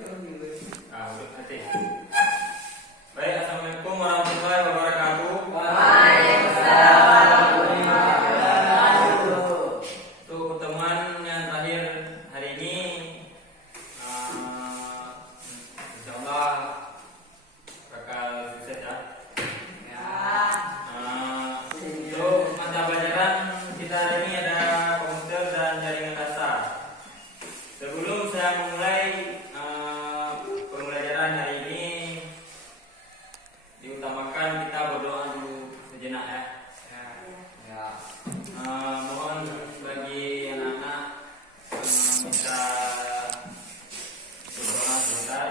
Baik, assalamualaikum warahmatullahi wabarakatuh. Waalaikumsalam warahmatullahi wabarakatuh. Untuk pertemuan yang terakhir hari ini, insyaallah bakal sukses ya. Untuk mata pelajaran kita hari ini ada komputer dan jaringan dasar. Sebelum saya memulai pembelajaran hari ini, diutamakan kita berdoa dulu sejenak ya. Mohon bagi anak-anak bisa berdoa sebentar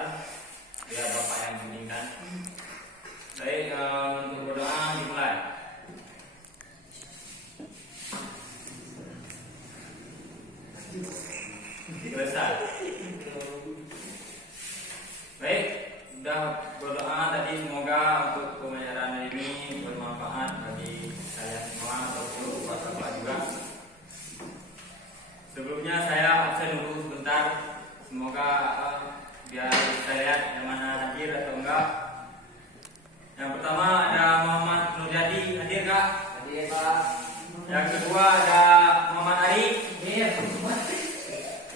biar Bapak yang bimbingkan. Baik, untuk berdoa dimulai. Selesai. Baik, sudah berdoa tadi, semoga untuk pembelajaran hari ini bermanfaat bagi saya semua ataupun bapak-bapak juga. Sebelumnya saya absen dulu sebentar, semoga biar saya lihat yang mana hadir atau enggak. Yang pertama ada Muhammad Nurjadi, hadir kak? Hadir Pak. Yang kedua ada Muhammad Ari.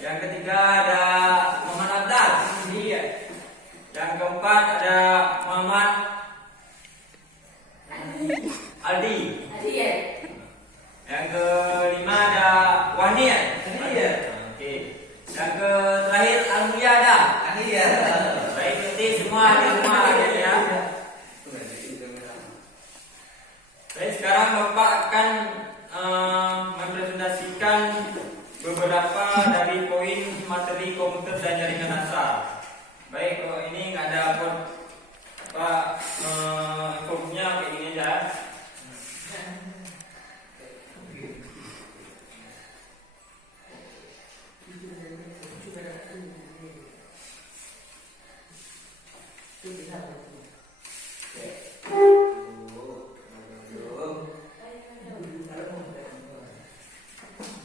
Yang ketiga ada Muhammad Abdal. Yang keempat ada Muhammad Aldi. Yang kelima ada Wahdi. Oke. Yang terakhir Almulia ada. Baik, nanti semua di rumah ada ya. Baik, sekarang Bapak akan mempresentasikan beberapa dari poin materi komputer dan jaringan dasar. Baik, kalau ini nggak ada infonya kayak gini aja.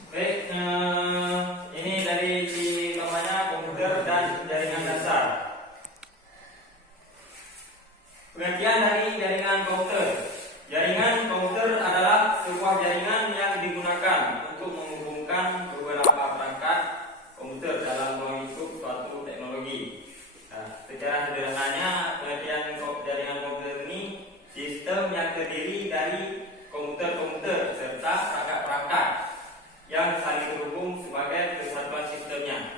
Baik, ini dari namanya komputer dan jaringan dasar. Pengertian dari jaringan komputer. Jaringan komputer adalah sebuah jaringan yang digunakan untuk menghubungkan beberapa perangkat komputer dalam mengikut suatu teknologi. Nah, secara sederhananya, pengertian jaringan komputer ini sistem yang terdiri dari komputer-komputer serta perangkat-perangkat yang saling terhubung sebagai kesatuan sistemnya.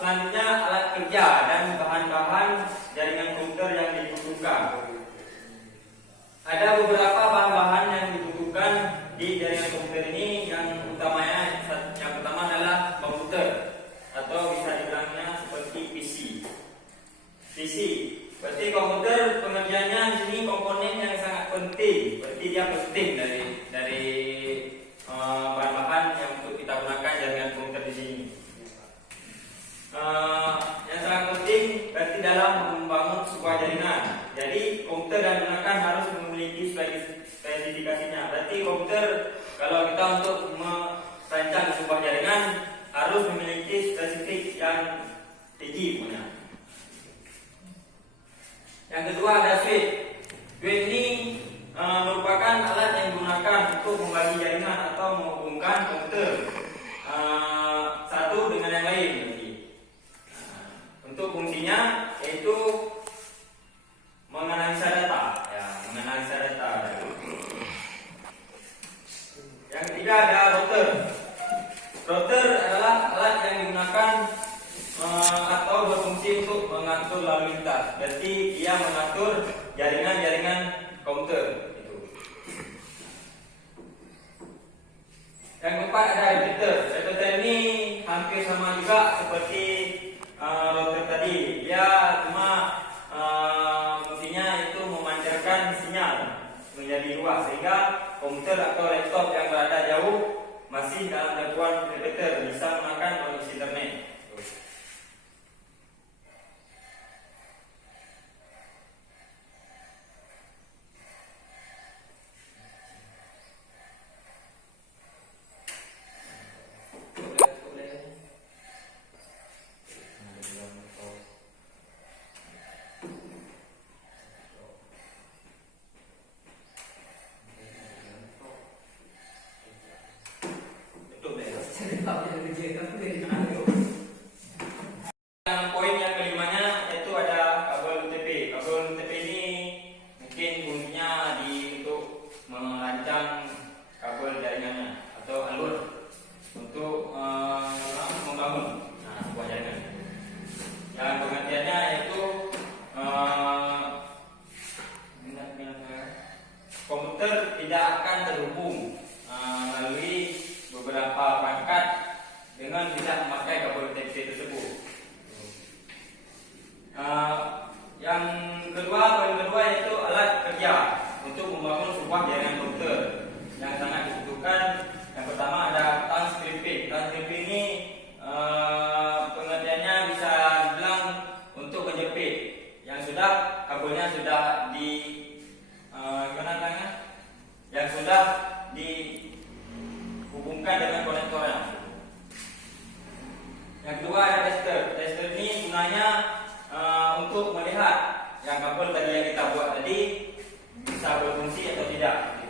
Selanjutnya alat kerja dan bahan-bahan jaringan komputer yang dibutuhkan. Ada beberapa bahan-bahan yang dibutuhkan di jaringan komputer ini. Yang pertama adalah komputer atau bisa dibilangnya seperti PC. Berarti komputer pengertiannya di sini komponen yang sangat penting. Berarti dia penting dari bahan-bahan yang untuk kita gunakan jaringan komputer di sini. Yang sangat penting berarti dalam membangun sebuah jaringan. Jadi komputer dan gunakan harus memiliki spesifikasinya. Berarti komputer kalau kita untuk merancang sebuah jaringan harus memiliki spesifik yang tinggi punya. Yang kedua ada switch. Switch ini merupakan alat yang digunakan untuk membagi jaringan atau menghubungkan komputer satu dengan yang lain. Untuk fungsinya yaitu menganalisa data. Yang ketiga ada router. Router adalah alat yang digunakan atau berfungsi untuk mengatur lalu lintas. Berarti dia mengatur jaringan-jaringan komputer. Yang keempat ada repeater. Repeater ini hampir sama juga seperti router tadi. Dia cuma fungsinya itu memancarkan sinyal menjadi luas sehingga komputer atau laptop yang berada jauh masih dalam jangkauan repeater bisa menggunakan koneksi internet. Yang poin yang kelimanya yaitu ada kabel UTP. Kabel UTP ini mungkin fungsinya untuk merancang kabel jaringannya atau alur untuk membangun sebuah jaringan. Yang pengertiannya yaitu komputer tidak akan terhubung melalui beberapa perangkat dengan tidak memakai kabel UTP tersebut. Yang kedua, poin kedua yaitu alat kerja untuk membangun sebuah jaringan komputer yang sangat dibutuhkan. Yang pertama ada transcripting. Transcripting ini pengertiannya bisa dibilang untuk menjepit yang sudah kabelnya sudah di yang sudah dihubungkan dengan konektornya. Yang kedua ada tester. Tester ini gunanya untuk melihat yang kabel tadi yang kita buat tadi bisa berfungsi atau tidak.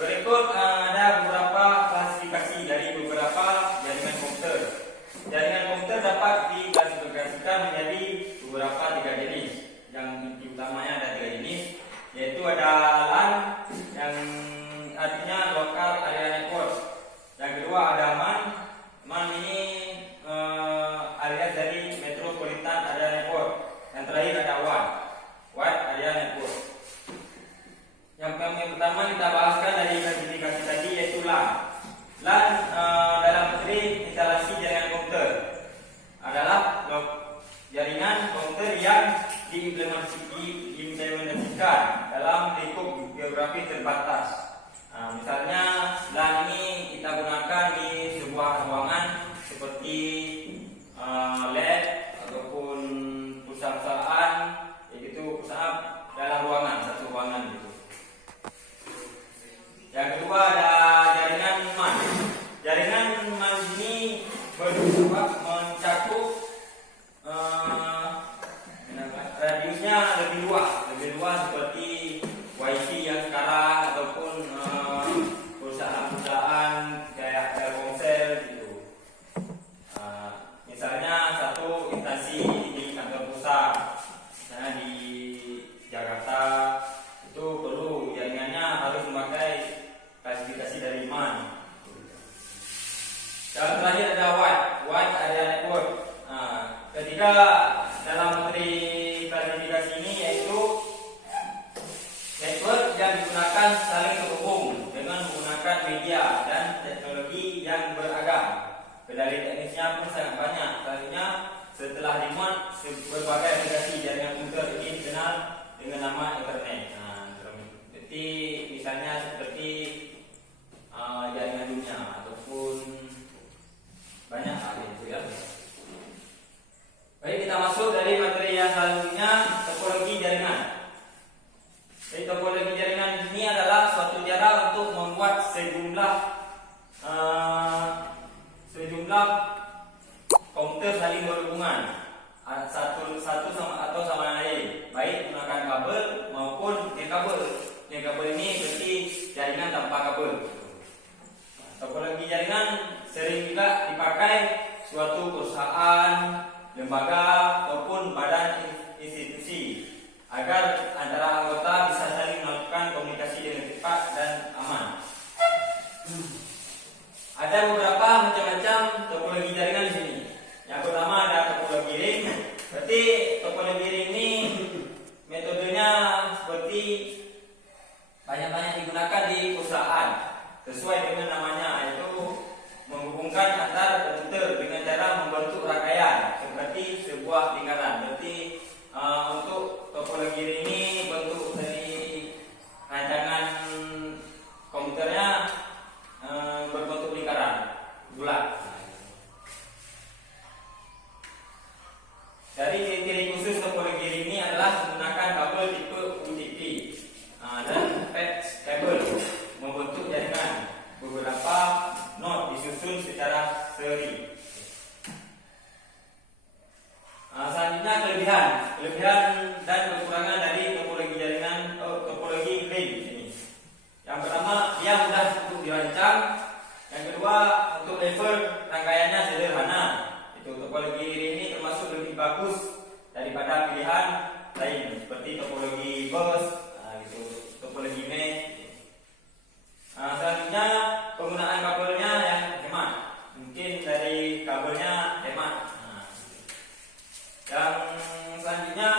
Berikut ada beberapa klasifikasi dari beberapa jaringan komputer. Jaringan komputer dapat diklasifikasikan menjadi beberapa tiga jenis. Yang inti utamanya ada tiga jenis, yaitu ada LAN yang artinya local area network. Yang kedua ada MAN. MAN ini alias dari metropolitan area network. Yang terakhir ada WAN, wide area network. Yang pertama kita bahaskan dari klasifikasi tadi yaitu LAN. LAN dalam materi instalasi jaringan komputer adalah jaringan komputer yang diimplementasikan dalam lingkup geografi terbatas. Misalnya LAN ini kita gunakan di sebuah ruangan seperti lab ataupun perusahaan, yaitu perusahaan dalam ruangan, satu ruangan gitu. Yang kedua ada jaringan MAN. Jaringan MAN ini mencakup radiusnya lebih luas seperti WiFi yang sekarang ataupun perusahaan-perusahaan kayak Telkomsel gitu. Misalnya satu instansi di kantor pusat, misalnya di Jakarta, itu perlu jaringannya harus memakai klasifikasi dari MAN. Dan terakhir ada wide area network. Ketiga dalam materi klasifikasi ini yaitu network yang digunakan saling terhubung dengan menggunakan media dan teknologi yang beragam. Dari teknisnya pun sangat banyak. Selanjutnya setelah dimuat berbagai aplikasi jaringan komputer ini dikenal dengan nama internet. Seperti misalnya seperti jaringan dunia ataupun banyak hal itu ya. Baik, kita masuk dari materi yang selanjutnya, topologi jaringan. Jadi topologi jaringan ini adalah suatu cara untuk membuat sejumlah komputer saling berhubungan satu sama lain, baik menggunakan kabel maupun kabel. Kabel ini berarti jaringan tanpa kabel. Topologi jaringan sering juga dipakai suatu perusahaan, lembaga ataupun badan institusi agar antara anggota bisa saling melakukan komunikasi dengan cepat dan aman. Ada beberapa macam-macam topologi jaringan di sini. Yang pertama ada topologi ring. Berarti topologi ring ini metodenya seperti banyak-banyak digunakan di perusahaan sesuai dengan namanya, yaitu menghubungkan antar komputer dengan cara membentuk rangkaian seperti sebuah lingkaran. Berarti untuk topologi ring ini bentuk dari rancangan komputernya berbentuk lingkaran bulat. Dari ciri khusus topologi ring ini adalah menggunakan kabel tipe UTP dan patch kabel membentuk jaringan. Beberapa node disusun secara seri. Selanjutnya kelebihan dan kekurangan dari topologi jaringan topologi ring ini. Yang pertama, dia mudah untuk dirancang Yang kedua, untuk level rangkaiannya sederhana. Itu topologi ini termasuk lebih bagus daripada pilihan lain seperti topologi bus, itu topologi mesh. Selanjutnya penggunaan kabelnya yang hemat, mungkin dari kabelnya hemat. Yang selanjutnya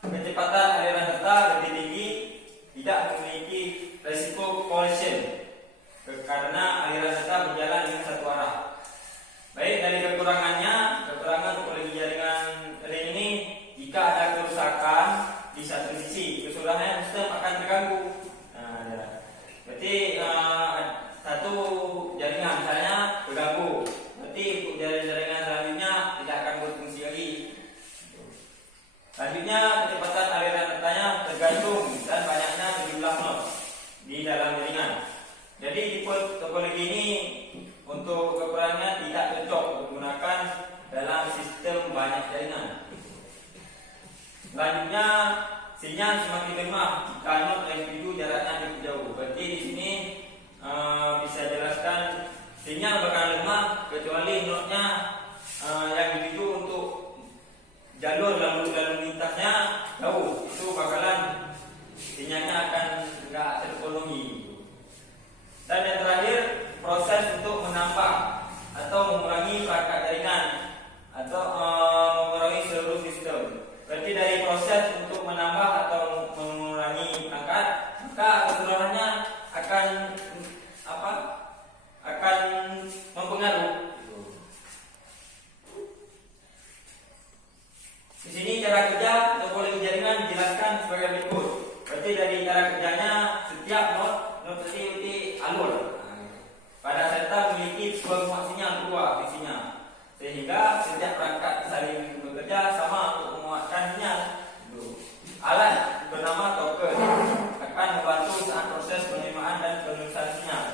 kecepatan aliran data lebih tinggi, tidak memiliki resiko collision karena aliran data berjalan dengan satu arah. Baik, dari kekurangan topologi jaringan ring ini, jika ada kerusakan di satu sisi, keseluruhan sistem akan terganggu. Berarti satu jaringan misalnya terganggu, berarti untuk jaringan selanjutnya tidak akan berfungsi lagi. Selanjutnya kecepatan aliran datanya tergantung dan banyaknya jumlah node di dalam jaringan. Jadi tipe topologi ini untuk kekurangannya tidak cocok digunakan dalam sistem banyak jaringan. Selanjutnya sinyal semakin lemah jika node yang dituju jaraknya cukup jauh. Berarti di sini bisa jelaskan sinyal bakal lemah kecuali node-nya yang dituju untuk jalur lalu lintasnya jauh, itu bakalan sinyalnya akan nggak terpenuhi. Dan yang terakhir, proses untuk menambah atau mengurangi perangkat jaringan atau mengurangi seluruh sistem. Berarti dari proses untuk menambah atau mengurangi perangkat, maka keseluruhannya akan mempengaruhi. Di sini cara kerja topologi jaringan dijelaskan sebagai berikut. Berarti dari cara kerjanya, setiap node tadi alur pada serta memiliki sebuah muat sinyal dua sisinya, sehingga setiap perangkat saling bekerja sama untuk menguatkan sinyal. Alat bernama token akan membantu saat proses penerimaan dan penulisan sinyal.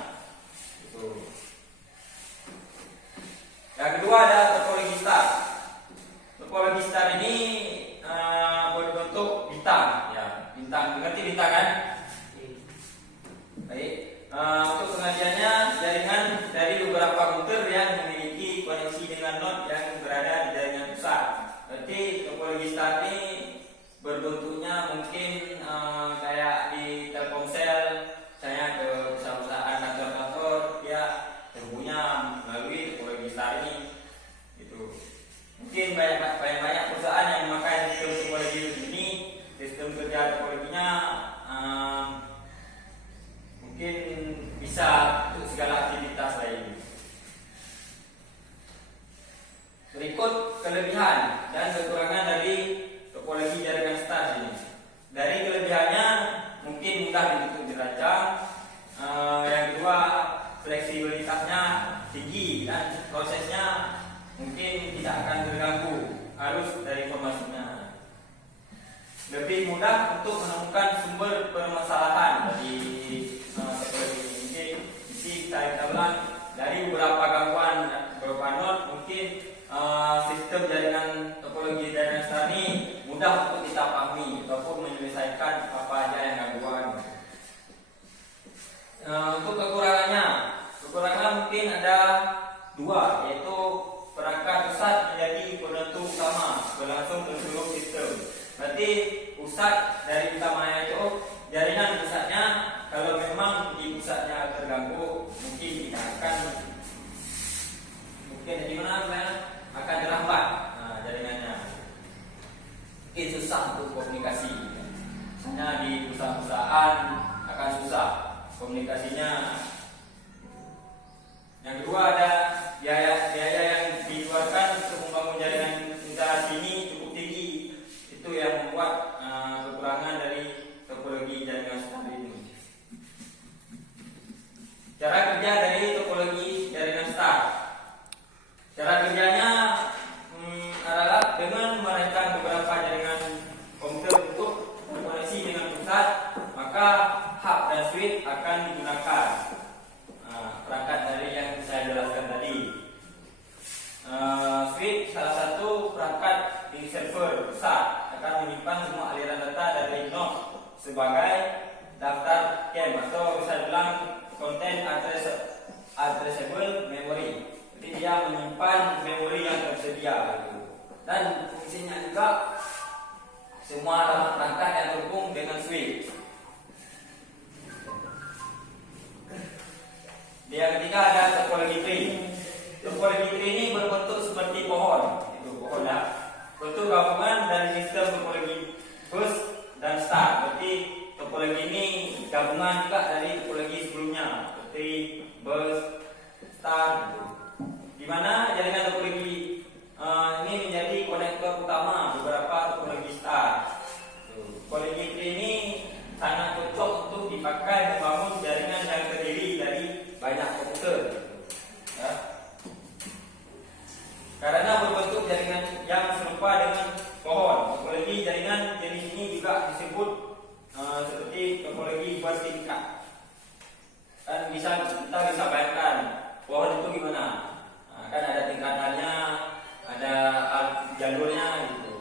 Yang kedua ada topologi star. Topologi star ini berbentuk bintang, ya, bintang. Mengerti bintang kan? Baik. Untuk pengajiannya, jaringan dari beberapa router yang memiliki koneksi dengan node yang berada di jaringan pusat. Berarti topologi star ini berbentuknya mungkin kayak di Telkomsel, saya ke perusahaan kantor-kantor, dia terhubungnya melalui topologi star ini. Mungkin banyak perusahaan yang memakai sistem topologi ini, sistem kerja topologinya mungkin bisa untuk segala aktivitas lain. Berikut kelebihan dan kekurangan dari topologi jaringan star ini. Dari kelebihannya mungkin mudah untuk dirancang. Yang kedua, fleksibilitasnya tinggi dan prosesnya mungkin tidak akan terganggu arus dari informasinya. Lebih mudah untuk menemukan sumber permasalahan dari topologi ini. Mungkin kita ulang dari beberapa gangguan beberapa node, mungkin sistem jaringan topologi jaringan star ini mudah untuk kita pahami ataupun menyelesaikan apa aja yang gangguan. Untuk kekurangan mungkin ada dua, yaitu perangkat pusat menjadi penentu utama berlangsung ke seluruh sistem. Berarti pusat dari utamanya itu jaringan pusatnya, kalau memang di pusatnya terganggu, mungkin tidak akan akan terlambat jaringannya. Mungkin susah untuk komunikasi. Misalnya di perusahaan akan susah komunikasinya. Yang kedua ada biaya yang dikeluarkan untuk membangun jaringan instalasi ini cukup tinggi. Itu yang membuat kekurangan dari topologi jaringan star ini. Cara kerja dari topologi jaringan star. Cara kerjanya adalah dengan merancang beberapa jaringan komputer untuk berkoneksi dengan pusat, maka hub dan switch akan digunakan. Perangkat dari yang saya jelaskan tadi. Switch salah satu perangkat di server pusat akan menyimpan semua aliran data dari node sebagai daftar CAM atau bisa bilang content addressable memory. Jadi dia menyimpan memori yang tersedia gitu. Dan fungsinya juga semua alamat perangkat yang terhubung dengan switch. Dia ketiga ada topologi tree. Topologi tree ini berbentuk seperti pohon, itu pohon ya. Bentuk gabungan dari sistem topologi bus dan start. Berarti topologi ini gabungan juga dari topologi sebelumnya, seperti bus, start. Di mana jaringan topologi ini menjadi konektor utama beberapa topologi start. Topologi tree ini sangat cocok untuk dipakai membangun jaringan yang terdiri dari banyak komputer. Ya. Karena berbentuk jaringan yang serupa dengan pohon, topologi jaringan jenis ini juga disebut seperti topologi bertingkat. Dan kita bisa bayangkan pohon itu gimana? Kan ada tingkatannya, ada jalurnya gitu.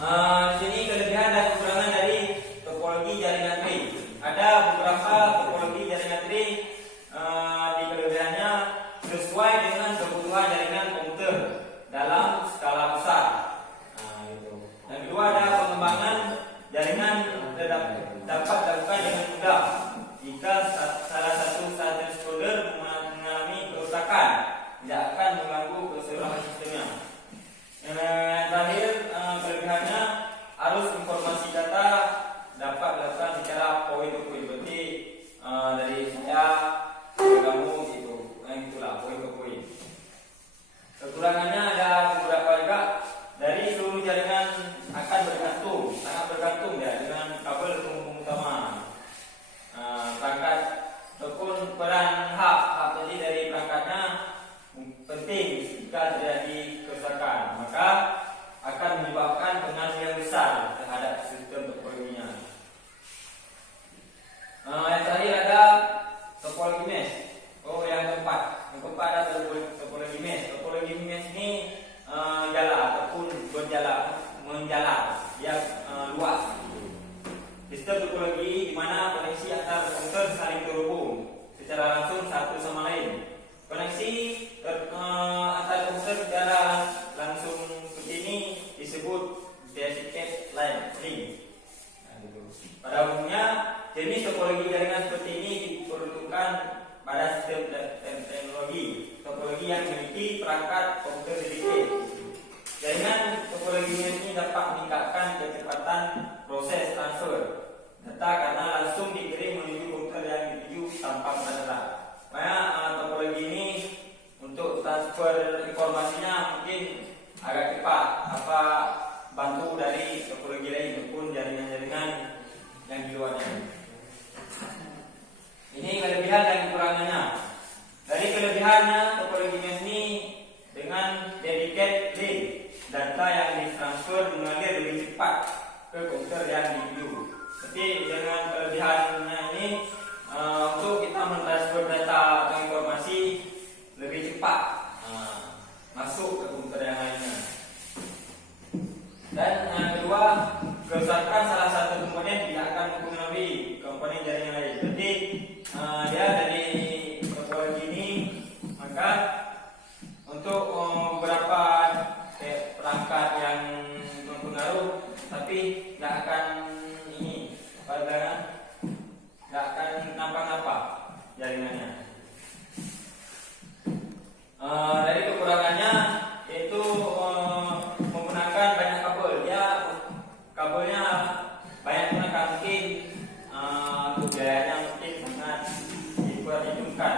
Di sini kelebihan dan kekurangan dari topologi jaringan tree. Ada beberapa topologi jaringan tree di kelebihannya sesuai dengan kebutuhan jaringan komputer dalam skala besar. Gitu. Dan kedua ada pengembangan jaringan dapat dilakukan dengan mudah jika salah satu transponder mengalami kerusakan, tidak akan mengganggu keseluruhan sistemnya. Yang terakhir kelebihannya arus informasi data dapat dilakukan secara point to point. Berarti dari saya ke kamu gitu, itulah point to point. Kekurangannya ada beberapa juga. Dari seluruh jaringan akan bergantung, sangat bergantung ya dengan kabel penghubung utama. Perangkat ataupun peran hub tadi dari perangkatnya penting jika terjadi kerusakan, maka akan menyebabkan pengaruh yang besar terhadap sistem topologinya. Yang terakhir ada topologi mesh. Yang keempat ada topologi mesh. Topologi mesh ini jala ataupun menjala, dia luas. Sistem topologi di mana koneksi antar komputer saling terhubung secara langsung satu sama lain. Koneksi antar komputer secara langsung seperti ini disebut dedicated line. Pada umumnya jenis topologi jaringan seperti ini diperuntukkan pada sistem teknologi topologi yang memiliki perangkat komputer dedicated. Jaringan topologi ini dapat meningkatkan kecepatan proses transfer data karena langsung dikirim menuju komputer yang dituju tanpa mendarat. Makanya topologi ini untuk transfer informasinya mungkin agak cepat, bantu dari topologi lain maupun jaringan-jaringan yang di luarnya. Ini kelebihan dan kekurangannya. Dari kelebihannya, topologi mesh ini dengan dedicated link, data yang ditransfer mengalir lebih cepat ke komputer yang dituju. Jadi dengan kelebihannya ini untuk kita mentransfer data atau informasi lebih cepat masuk ke komputer yang lainnya. Dan yang kedua, kerusakan salah satu komponen tidak akan mempengaruhi komponen jaringan lain. Jadi dia dari topologi ini, maka untuk beberapa perangkat yang mempengaruhi, tapi tidak akan tidak akan nampak-nampak jaringannya. Dari kekurangannya yaitu menggunakan banyak kabel. Kabelnya banyak menggunakan, mungkin untuk biayanya mungkin sangat diperhitungkan.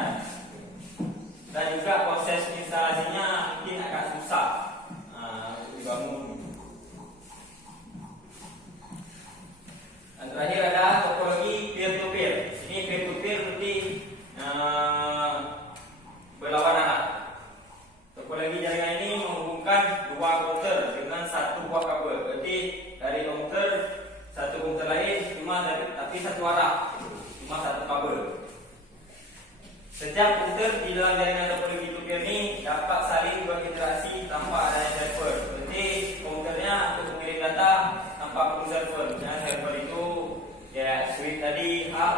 Dan juga proses instalasinya mungkin agak susah untuk dibangun. Dan terakhir ada topologi peer-to-peer. Ini peer-to-peer berarti berlawan arah. Topologi jaringan ini menghubungkan dua komputer dengan satu buah kabel. Berarti dari komputer satu komputer lain tapi satu arah, cuma satu kabel. Setiap komputer di dalam jaringan topologi peer-to-peer ini dapat saling berinteraksi tanpa adanya server. Berarti komputernya untuk mengirim data tanpa perlu server. Server itu ya switch tadi hub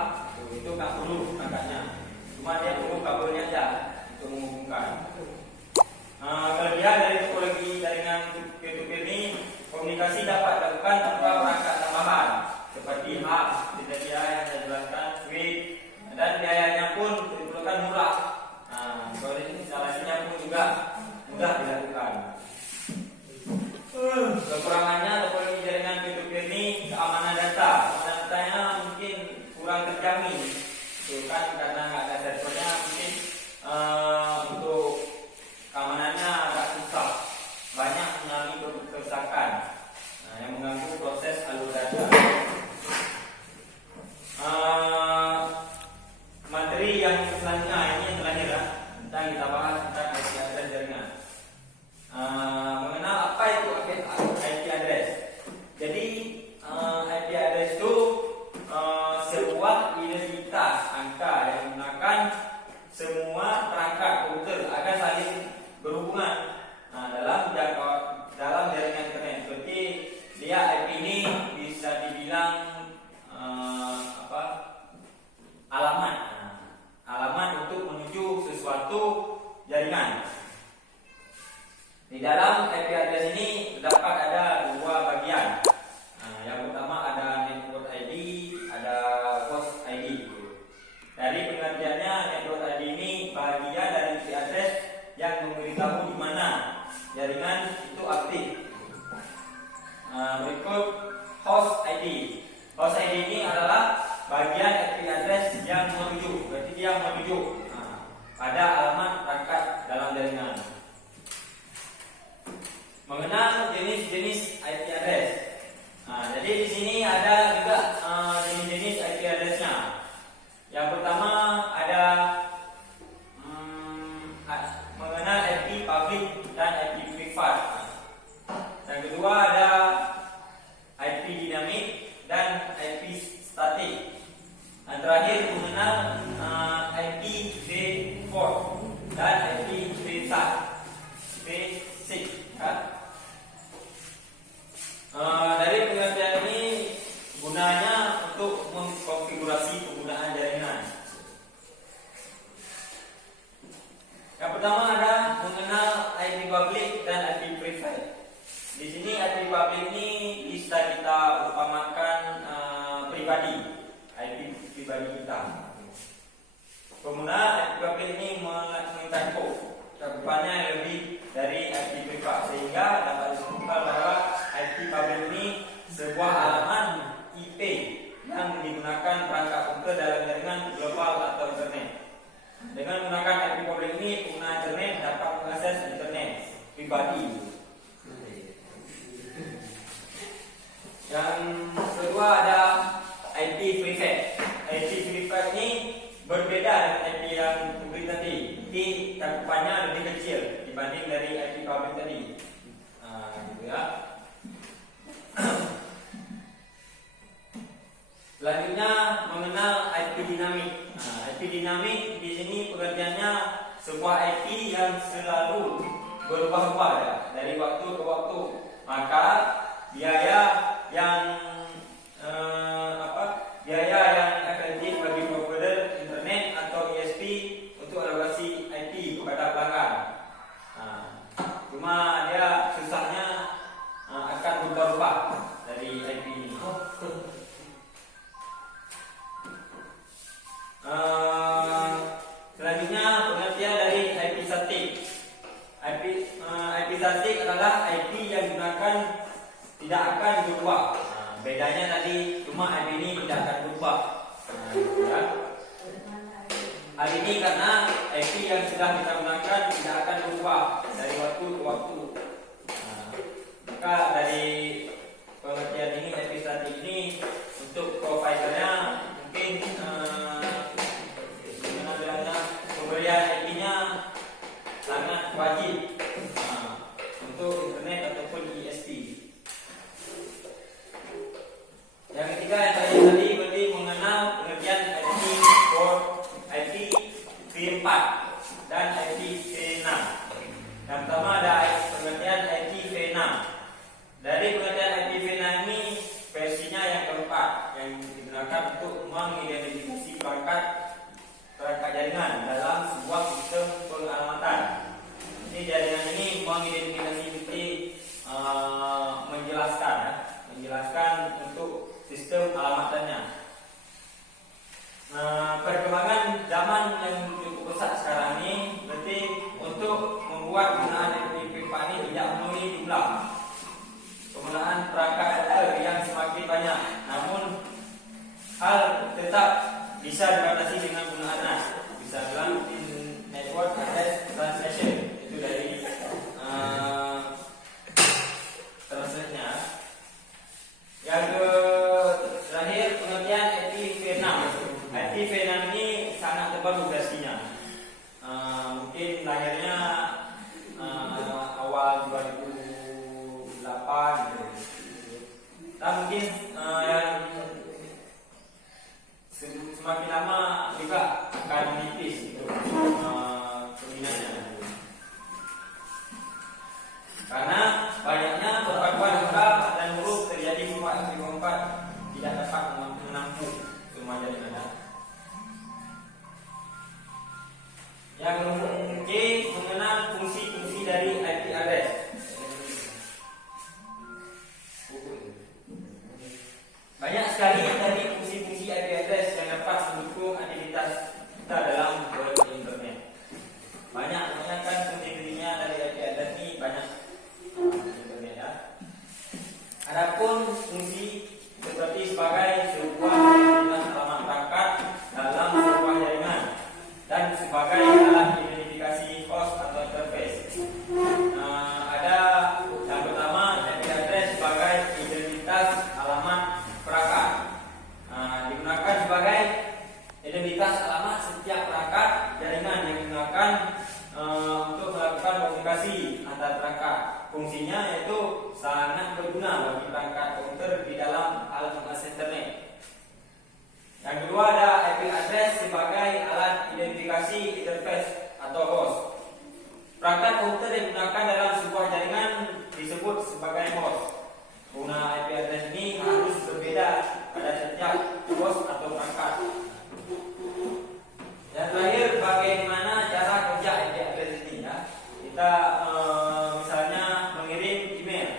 karena nggak ada servernya mungkin untuk keamanannya agak susah, banyak mengalami kerusakan yang mengganggu proses alur data. Materi yang selanjutnya ini yang terakhir ya, tentang kita bahas tentang IP address jaringan. Mengenal apa itu IP address. Jadi IP address itu sebuah identitas angka yang menggunakan semua perangkat komputer agar saling berhubungan dalam jaringan internet. Seperti dia IP ini bisa dibilang alamat untuk menuju sesuatu jaringan. Di dalam IP address ini terdapat ada dua bagian. Yang pertama ada network ID, ada host ID. Dari pengertiannya, network ID ini bagian dari IP address yang memberitahu di mana jaringan itu aktif. Berikut host ID. Host ID ini adalah bagian IP address yang menuju, berarti dia menuju pada alamat perangkat dalam jaringan. Mengenal jenis-jenis IP address. Jadi di sini ada juga jenis-jenis IP address-nya. Yang pertama ada mengenal IP public dan IP privat. Yang kedua ada IP dinamik dan IP statik. Dan terakhir mengenal IPv4 dan IPv6. Dari pengertian ini gunanya untuk mengkonfigurasi penggunaan jaringan. Yang pertama ada mengenal IP public dan IP private. Di sini IP public ini bisa kita umpamakan pribadi, IP pribadi kita. Pengguna IP public ini cakupannya lebih dari IP privat, sehingga dapat disimpulkan bahwa IP public ini sebuah alamat IP yang digunakan perangkat komputer dalam jaringan global atau internet. Dengan menggunakan IP public ini, pengguna internet dapat mengakses internet pribadi. Yang kedua ada IP private. IP private ini berbeda dengan IP yang public tadi. Jadi cakupannya lebih kecil dibanding dari IP public tadi. Gitu ya. Selanjutnya mengenal IP dinamik. IP dinamik di sini pengertiannya sebuah IP yang selalu berubah-ubah ya, dari waktu ke waktu. Maka biaya yang efektif bagi provider internet atau ISP untuk alokasi IP kepada pelanggan. Cuma dia susahnya akan berubah-ubah dari IP ini. Selanjutnya pengertian dari IP statik. IP statik adalah IP yang digunakan tidak akan berubah. Bedanya tadi cuma IP ini tidak akan berubah. Ya. Hal ini karena IP yang sudah kita gunakan tidak akan berubah dari waktu ke waktu. Maka dari pengertian ini IP statik ini untuk providernya mungkin pemberian IP-nya sangat wajib untuk internet ataupun ISP. Yang ketiga yang tadi berarti mengenal pengertian IPv4 dan IPv6. Yang pertama ada pengertian IPv6. Dari pengertian IPv6 ini versinya yang keempat yang digunakan untuk mengidentifikasi perangkat jaringan dalam sebuah sistem pengalamatan. Jadi jaringan ini mengidentifikasi menjelaskan untuk sistem alamatannya. Perkembangan zaman yang cukup pesat sekarang ini berarti untuk membuat penggunaan IPv4 ini tidak memenuhi jumlah penggunaan perangkat komputer yang semakin banyak. Namun hal tetap bisa dibatasi dengan penggunaan NAT. Bisa bilang network address translation, itu dari translate-nya. Yang terakhir pengertian IPv6. IPv6 ini sangat terbaru versinya. Mungkin lahirnya awal 2008 gitu. Dan mungkin semakin lama juga akan menipis gitu, peminatnya. Karena banyaknya perpaduan lengkap dan huruf terjadi membuat IPv4 tidak dapat menampung semua jaringan. Yang C, mengenal fungsi-fungsi dari IP address. Banyak sekali dari fungsi-fungsi IP address yang dapat mendukung aktivitas kita dalam berinternet. Banyak kan fungsi-fungsinya dari IP address ini banyak internet ya. Adapun fungsi seperti sebagai sebuah identitas alamat perangkat dalam sebuah jaringan dan sebagai alat identifikasi host atau interface. Ada yang pertama IP address sebagai identitas alamat perangkat. Digunakan sebagai identitas alamat setiap perangkat jaringan yang digunakan untuk melakukan komunikasi antar perangkat. Fungsinya yaitu sangat berguna bagi perangkat komputer di dalam alat mengakses internet. Yang kedua ada IP address sebagai alat identifikasi interface atau host. Perangkat komputer yang digunakan dalam sebuah jaringan disebut sebagai host. Guna IP address ini harus berbeda pada setiap host atau perangkat. Dan terakhir, bagaimana cara kerja IP address ini ya? Kita misalnya mengirim email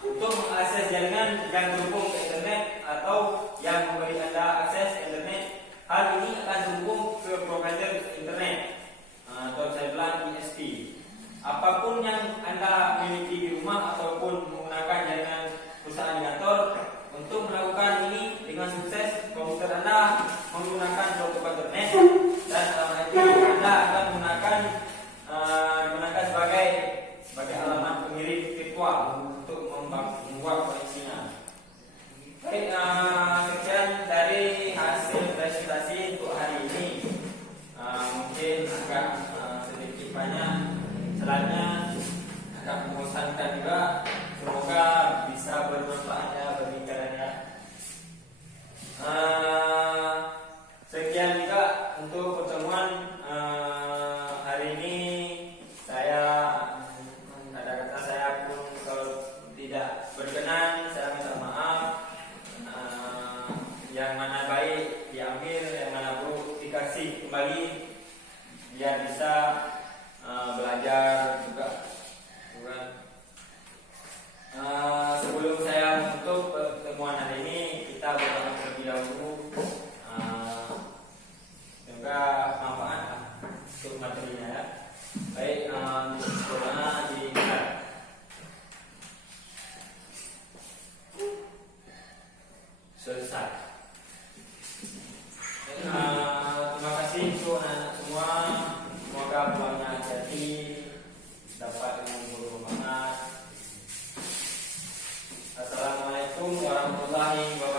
untuk mengakses jaringan yang terhubung ke internet atau yang memberi Anda akses internet. Hal ini akan terhubung ke provider internet atau saya bilang ISP. Apapun yang Anda miliki di rumah ataupun menggunakan jaringan perusahaan di kantor, untuk melakukan ini dengan sukses, komputer Anda menggunakan protokol internet dan alamat IP Anda akan digunakan sebagai alamat pengirim virtual untuk membuat koneksinya. Baik, sekian dari hasil presentasi untuk hari ini. Mungkin agak sedikit banyak, selanjutnya agak membosankan juga. Semoga bisa bermanfaat ya bagi kalian ya. Sekian juga untuk pertemuan hari ini. Saya ada kata saya pun kalau tidak berkenan, saya minta maaf. Yang mana baik diambil, yang mana buruk dikasih kembali biar bisa belajar juga. Sebelum saya menutup pertemuan hari ini, kita berdoa terlebih dahulu. Semoga manfaat untuk materinya ya. Baik, doa dimulai. Selesai. Terima kasih untuk anak-anak semua. Semoga pulangnya hati-hati, dapat ilmu bermanfaat. Assalamualaikum warahmatullahi wabarakatuh.